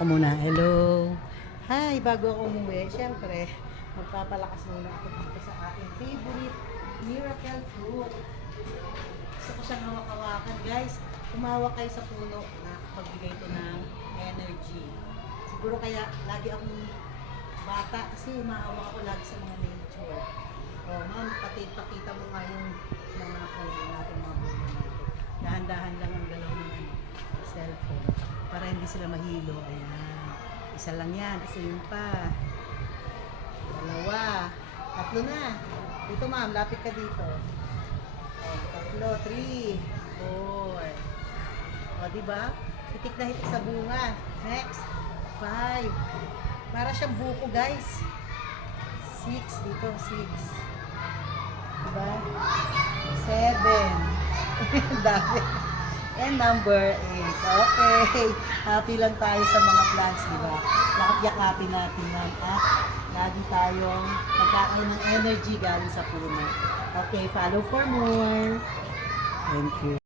Ako muna. Hello. Hi, bago ako umuwi, syempre, magpapalakas muna ako dito sa aking favorite miracle fruit. Gusto ko siyang hawak-hawakan, guys. Umawak kayo sa puno na pagbigay ito ng energy. Siguro kaya lagi akong bata kasi umahawak ako lagi sa mga nature. Oh, ma'am, pakita mo nga yung mga puno natin, mga puno natin. Dahan-dahan lang ang galaw ng cellphone para hindi sila mahilo. Ayan. Isa lang yan. Kasi yun pa. Dalawa. Tatlo na. Dito ma'am, lapit ka dito. Oh, tatlo. 3, 4. O, diba? Hitik na hitik sa bunga. Next. 5. Para siyang buko, guys. 6. Dito, 6. Diba? 7. Dami. And number 8. Okay. Happy lang tayo sa mga plants, diba? Yakap-yakapin natin yan. At lagi tayong magkakaroon ng energy galing sa puno. Okay, follow for more. Thank you.